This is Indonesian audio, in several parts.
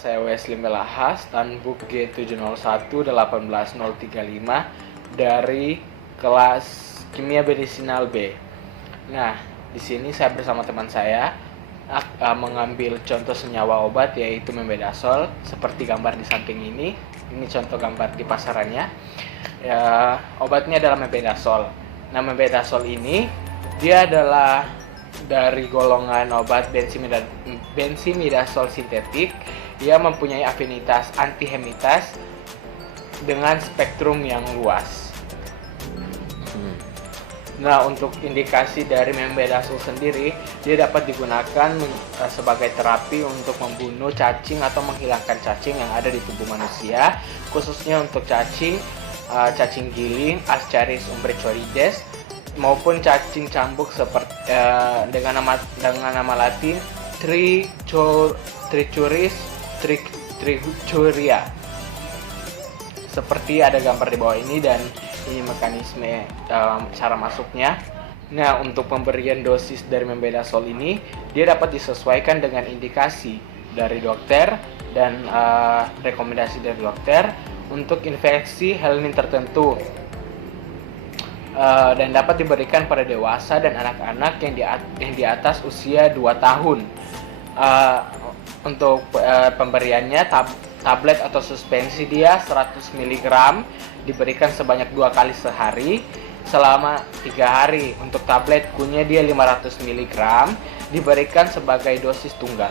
saya Wesley Melahas, Tanbuk G701-18035 dari kelas Kimia Medisinal B. Nah, di sini saya bersama teman saya mengambil contoh senyawa obat yaitu mebendazole seperti gambar di samping ini. Ini contoh gambar di pasarannya. Ya, obatnya adalah mebendazole. Nah, mebendazole ini dia adalah dari golongan obat benzimidazole sintetik. Ia mempunyai afinitas antihemitas dengan spektrum yang luas. Nah, untuk indikasi dari mebendazole sendiri, dia dapat digunakan sebagai terapi untuk membunuh cacing atau menghilangkan cacing yang ada di tubuh manusia, khususnya untuk cacing giling, Ascaris umbricoides, maupun cacing cambuk seperti dengan nama Latin Trichuris trichuria. Seperti ada gambar di bawah ini dan ini mekanisme cara masuknya. Nah, untuk pemberian dosis dari mebendazole ini dia dapat disesuaikan dengan indikasi dari dokter dan rekomendasi dari dokter untuk infeksi helmin tertentu, dan dapat diberikan pada dewasa dan anak-anak yang di atas usia 2 tahun. Untuk pemberiannya tablet atau suspensi dia 100 mg diberikan sebanyak 2 kali sehari selama 3 hari. Untuk tablet kunya dia 500 mg diberikan sebagai dosis tunggal.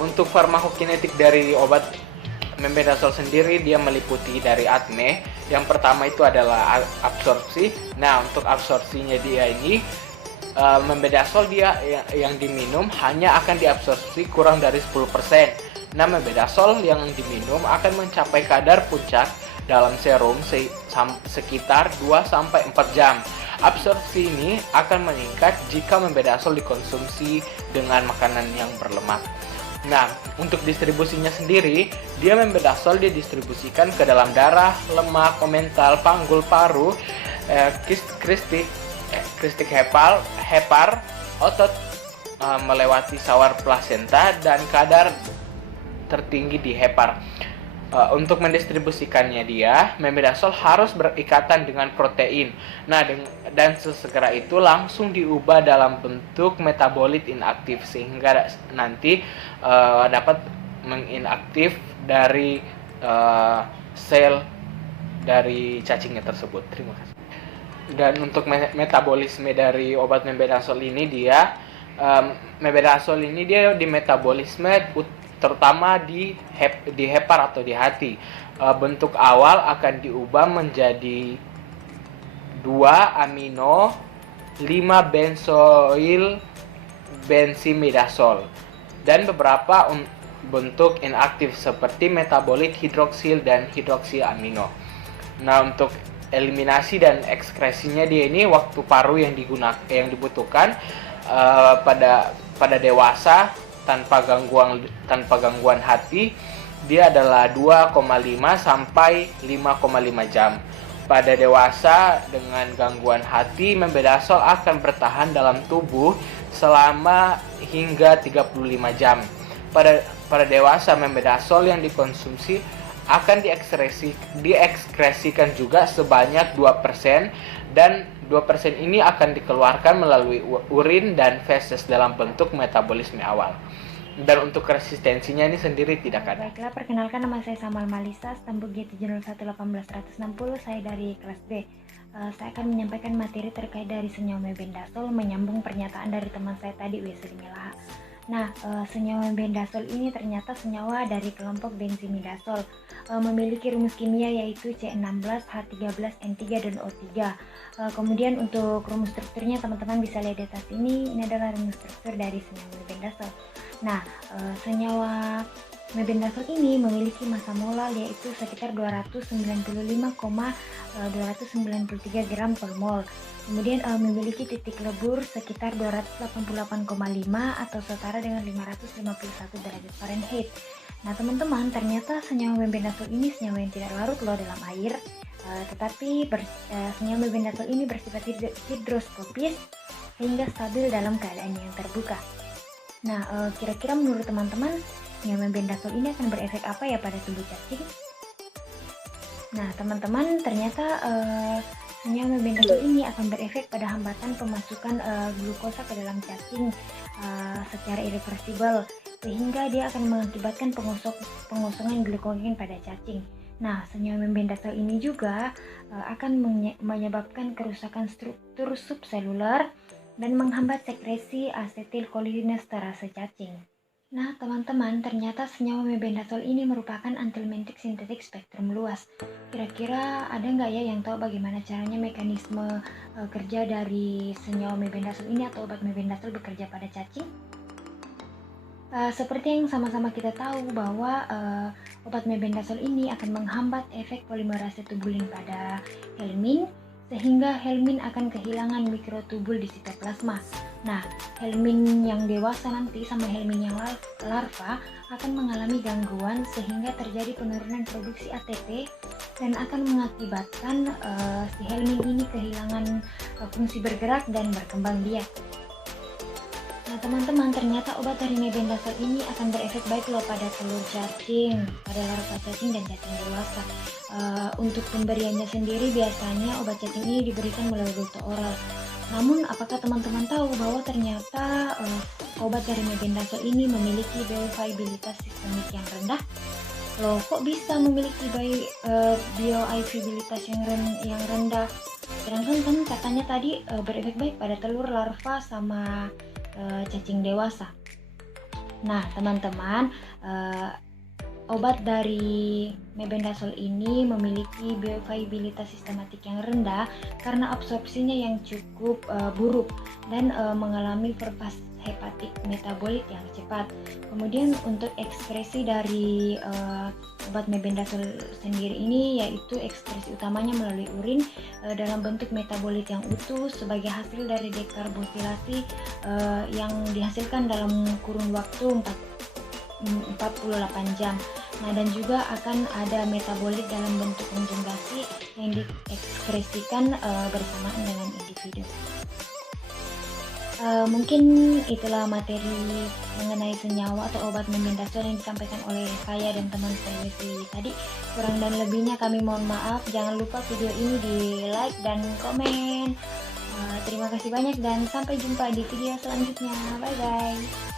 Untuk farmakokinetik dari obat mebendazole sendiri dia meliputi dari ADME. Yang pertama itu adalah absorpsi. Nah, untuk absorpsinya dia ini mebendazole dia yang diminum hanya akan diabsorpsi kurang dari 10%. Nah, mebendazole yang diminum akan mencapai kadar puncak dalam serum sekitar 2-4 jam. Absorpsi ini akan meningkat jika mebendazole dikonsumsi dengan makanan yang berlemak. Nah, untuk distribusinya sendiri, dia mebendazole didistribusikan ke dalam darah, lemak, komental, panggul, paru, kristik hepar, otot, melewati sawar plasenta dan kadar tertinggi di hepar. Untuk mendistribusikannya dia, mebendazole harus berikatan dengan protein. Nah, dan sesegera itu langsung diubah dalam bentuk metabolit inaktif sehingga nanti dapat menginaktif dari sel dari cacingnya tersebut. Terima kasih. Dan untuk metabolisme dari obat mebendazole ini mebendazole ini dia di metabolisme terutama di hepar atau di hati. Bentuk awal akan diubah menjadi 2-amino 5-benzoil benzimidazole dan beberapa bentuk inaktif seperti metabolit hidroksil dan hidroksilamino. Nah, untuk eliminasi dan ekskresinya dia ini waktu paru yang dibutuhkan pada dewasa tanpa gangguan hati dia adalah 2,5 sampai 5,5 jam. Pada dewasa dengan gangguan hati, mebendazole akan bertahan dalam tubuh selama hingga 35 jam. Pada dewasa, mebendazole yang dikonsumsi akan diekskresikan juga sebanyak 2%, dan 2% ini akan dikeluarkan melalui urin dan feses dalam bentuk metabolisme awal. Dan untuk resistensinya ini sendiri tidak ada. Baiklah, perkenalkan, nama saya Samal Malisa, Tanbuk G701-18160, saya dari kelas B. Saya akan menyampaikan materi terkait dari senyawa mebendazole, menyambung pernyataan dari teman saya tadi, Wesley Melahas. Nah, senyawa mebendazole ini ternyata senyawa dari kelompok benzimidazole, memiliki rumus kimia yaitu C16, H13, N3, dan O3. Kemudian untuk rumus strukturnya teman-teman bisa lihat di atas ini adalah rumus struktur dari senyawa mebendazole. Nah, senyawa mebendazole ini memiliki massa molar yaitu sekitar 295,293 gram per mol. Kemudian memiliki titik lebur sekitar 288,5 atau setara dengan 551 derajat Fahrenheit. Nah, teman-teman, ternyata senyawa mebendazole ini senyawa yang tidak larut loh dalam air, tetapi senyawa mebendazole ini bersifat hidroskopis sehingga stabil dalam keadaan yang terbuka. Nah, kira-kira menurut teman-teman, senyawa mebendazol ini akan berefek apa ya pada tubuh cacing? Nah, teman-teman, ternyata senyawa mebendazol ini akan berefek pada hambatan pemasukan glukosa ke dalam cacing secara irreversibel, sehingga dia akan mengakibatkan pengosongan glukogen pada cacing. Nah, senyawa mebendazol ini juga akan menyebabkan kerusakan struktur subseluler dan menghambat sekresi asetilkolinesterase cacing. Nah, teman-teman, ternyata senyawa mebendazol ini merupakan antihelmintik sintetik spektrum luas. Kira-kira ada nggak ya yang tahu bagaimana caranya mekanisme kerja dari senyawa mebendazol ini atau obat mebendazol bekerja pada cacing? Seperti yang sama-sama kita tahu bahwa obat mebendazol ini akan menghambat efek polimerase tubulin pada helmin, sehingga helmin akan kehilangan mikrotubul di sitoplasma. Nah, helmin yang dewasa nanti sama helmin yang larva akan mengalami gangguan sehingga terjadi penurunan produksi ATP dan akan mengakibatkan si helmin ini kehilangan fungsi bergerak dan berkembang biak. Nah, teman-teman, ternyata obat dari mebendazol ini akan berefek baik loh pada telur cacing, pada larva cacing dan cacing dewasa. Untuk pemberiannya sendiri biasanya obat cacing ini diberikan melalui rute oral. Namun, apakah teman-teman tahu bahwa ternyata obat dari mebendazol ini memiliki bioavailabilitas sistemik yang rendah? Loh, kok bisa memiliki bioavailabilitas yang rendah? Sedangkan kan katanya tadi berefek baik pada telur, larva, sama cacing dewasa. Nah, teman-teman, obat dari mebendazol ini memiliki bioavailabilitas sistematik yang rendah karena absorpsinya yang cukup buruk dan mengalami perfas hepatik metabolit yang cepat. Kemudian untuk ekskresi dari obat mebendazol sendiri ini yaitu ekskresi utamanya melalui urin dalam bentuk metabolit yang utuh sebagai hasil dari dekarbosilasi yang dihasilkan dalam kurun waktu 48 jam. Nah, dan juga akan ada metabolit dalam bentuk konjugasi yang diekskresikan bersamaan dengan individu. Mungkin itulah materi mengenai senyawa atau obat mebendazol yang disampaikan oleh saya dan teman saya Wesley tadi. Kurang dan lebihnya kami mohon maaf. Jangan lupa video ini di like dan komen. Terima kasih banyak dan sampai jumpa di video selanjutnya. Bye bye.